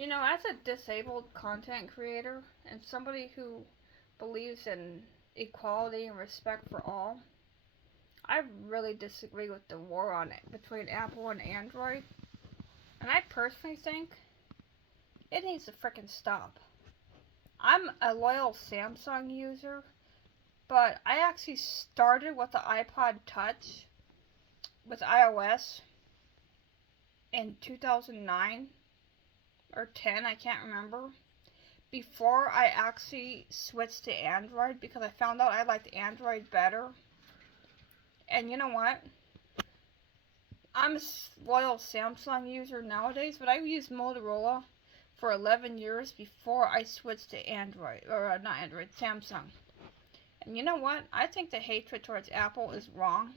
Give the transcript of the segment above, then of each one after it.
As a disabled content creator and somebody who believes in equality and respect for all, I really disagree with the war on it between Apple and Android. And I personally think it needs to frickin' stop. I'm a loyal Samsung user, but I actually started with the iPod Touch with iOS in 2009 or 10, I can't remember, before I actually switched to Android because I found out I liked Android better. And you know what? I'm a loyal Samsung user nowadays, but I used Motorola for 11 years before I switched to Android, or not Android, Samsung. And you know what? I think the hatred towards Apple is wrong.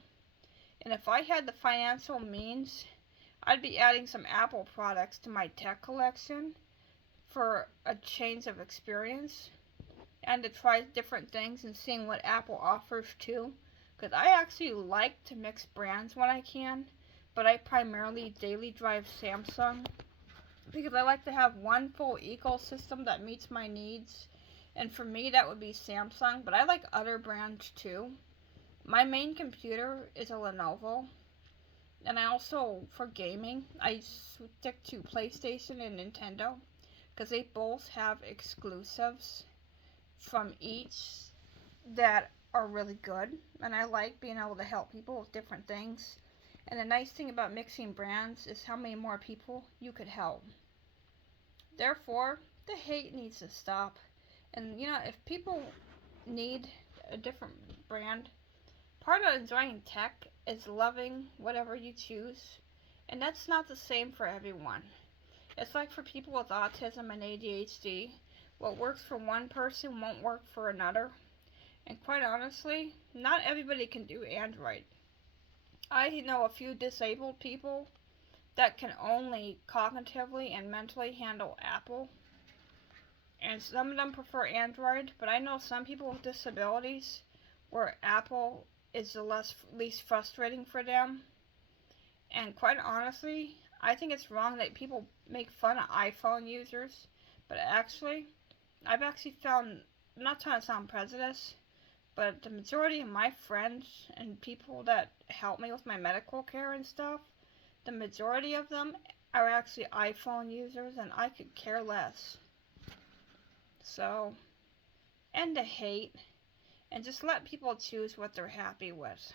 And if I had the financial means, I'd be adding some Apple products to my tech collection for a change of experience and to try different things and seeing what Apple offers too. Because I actually like to mix brands when I can, but I primarily daily drive Samsung because I like to have one full ecosystem that meets my needs. And for me, that would be Samsung, but I like other brands too. My main computer is a Lenovo, and I also, for gaming, I stick to PlayStation and Nintendo because they both have exclusives from each that are really good, and I like being able to help people with different things. And the nice thing about mixing brands is how many more people you could help. Therefore, the hate needs to stop. And if people need a different brand, part of enjoying tech is loving whatever you choose, and that's not the same for everyone. It's like for people with autism and ADHD, what works for one person won't work for another. And quite honestly, not everybody can do Android. I know a few disabled people that can only cognitively and mentally handle Apple, and some of them prefer Android, but I know some people with disabilities where Apple is the least frustrating for them. And quite honestly, I think it's wrong that people make fun of iPhone users, but I've actually found, I'm not trying to sound prejudiced, but the majority of my friends and people that help me with my medical care and stuff, the majority of them are actually iPhone users, and I could care less. So, end the hate, and just let people choose what they're happy with.